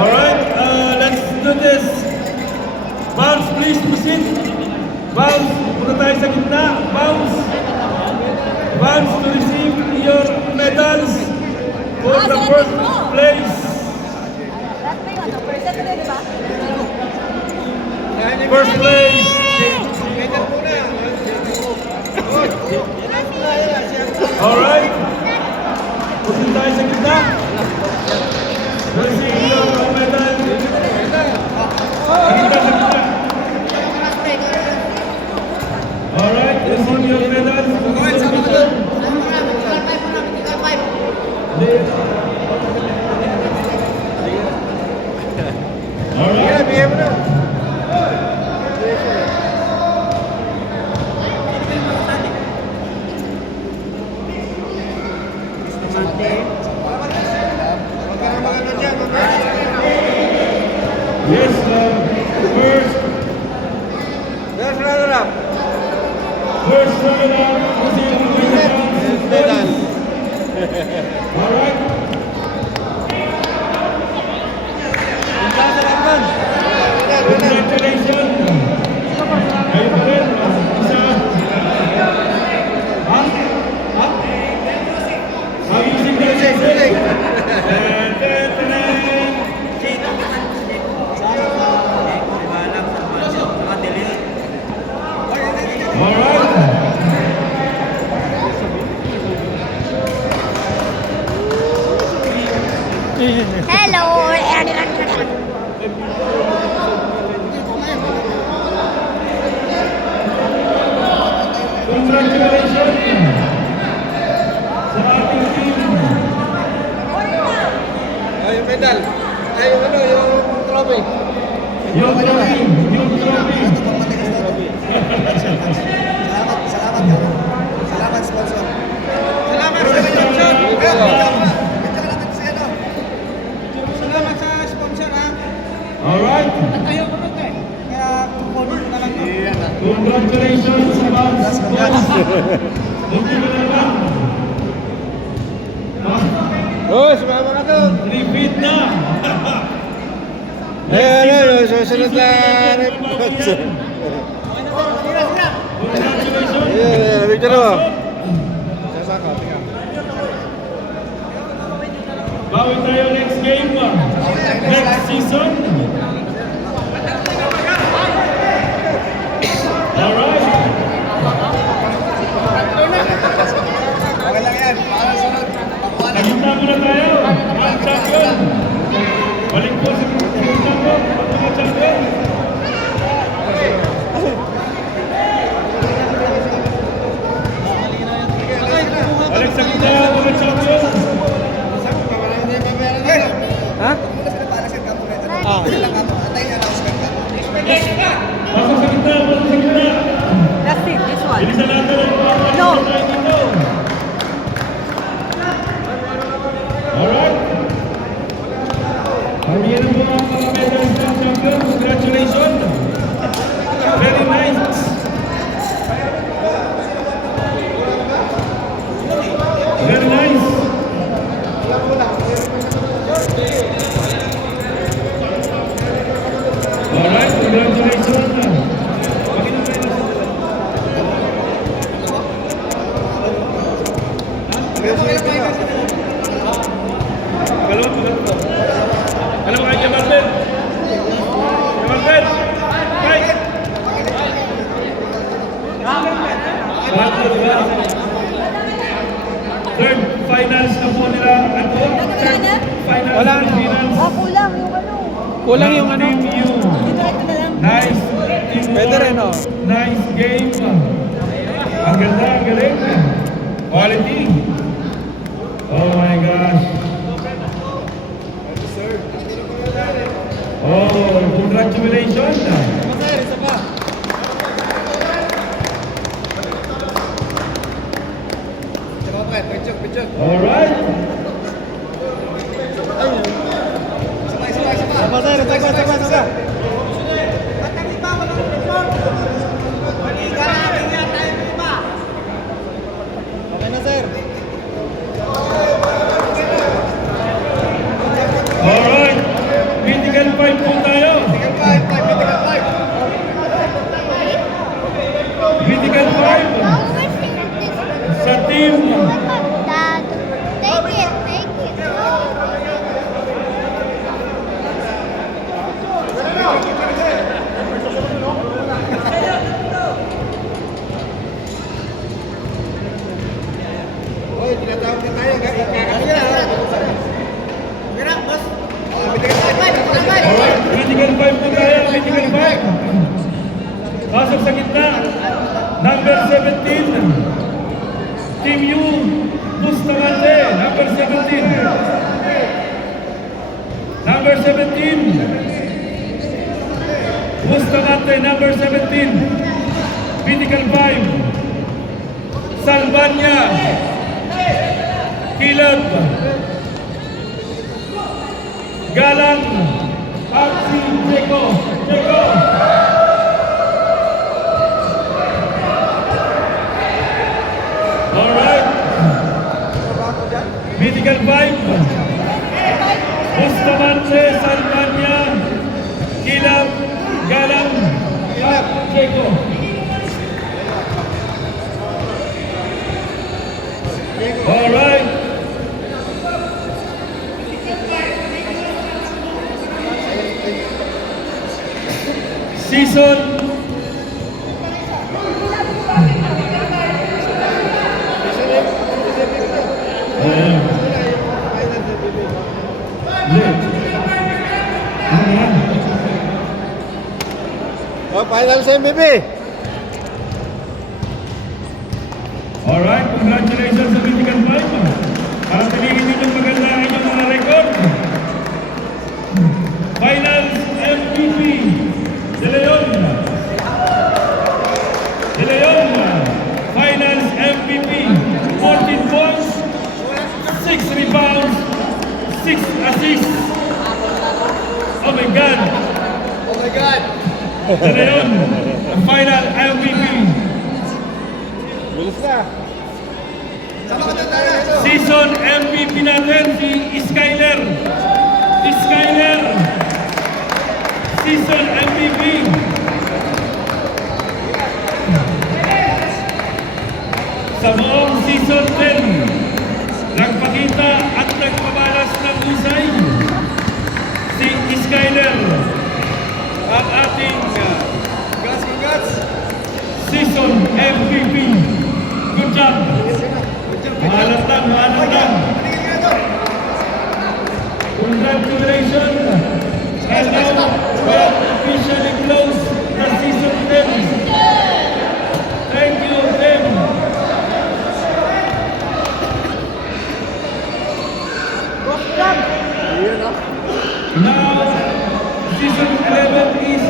Alright, let's do this. Bounce, please proceed. Bounce, punta tayo sa gitna. Bounce. Bounce to receive your medals for the first place. First place. Alright. Proceed tayo sa gitna. Receive your medal. Alright, receive your medal. Yes, first runner-up. First runner-up. Medal. All right. Congratulations. Kayo pa rin. Isa. Music music. Hello. Congratulations sa ating team. Ay, yung medal. Ay, yung ano, yung trophy. Yung trophy. Salamat, sponsor. Salamat sa sponsor. Salamat sa sponsor, ha? Alright. Ayaw ko nun, eh. Kaya, kukunin ko na lang to. Congratulations sa Bounce. Hindi ka na lang. Oh, sumama ka to. Repeat na. Ayan, susunod na Congratulations. Ayan, picture mo. Bawi tayo next game. Next season. Alright. Okay lang yan. Para sunod. Nagintang muna tayo. Ang champion. Balik po sa gitna mo. Mga champion. Balik sa gitna mga champion. Ha? Pasok sa gitna. That's it, this one. Bilisan natin. No. Alright. Ayan ang mga medals ng champion. Congratulations. Very nice. Very nice. Alright, congratulations. Alam mo kayo, Martin? Martin! Right! Third finals na po nila. Third finals. Wala na na. finals. Kulang yung ano. Kulang yung ano. Team U. Direct na lang. Nice. Team Pwede one. rin, oh. Nice game. Ang ganda, ang galing. Quality. Oh my gosh. Oh, congratulations. Isa pa. Picture. Alright. Sabay. Okay na, sir. 17. Bustamante, number 17. Critical 5. Salvania. Kilab. Galang. Axi. Jeko. Jeko. Alright. Critical 5. Bustamante, Salvania, Kilab, Galang, at Jeko. Alright. Season. Oh, final sa MVP. Alright, congratulations sa Critical 5. Para sabihin ninyong maganda ang inyong mga record. Finals MVP, De Leon. De Leon, Finals MVP, 14 points, 6 rebounds, 6 assists. Oh my God! Oh my God. De Leon, ang final MVP. Bilis na. Sama ka tayo. Season MVP natin si Skyler. Skyler. Season MVP. Sa buong season 10, nagpakita at nagpabalas ng husay si Skyler, ang ating Congrats. season MVP. Good job. Mahalat lang, mahalat lang. Congratulations. And now, we have officially closed the season 10. Thank you, Tim. Now, season 11 is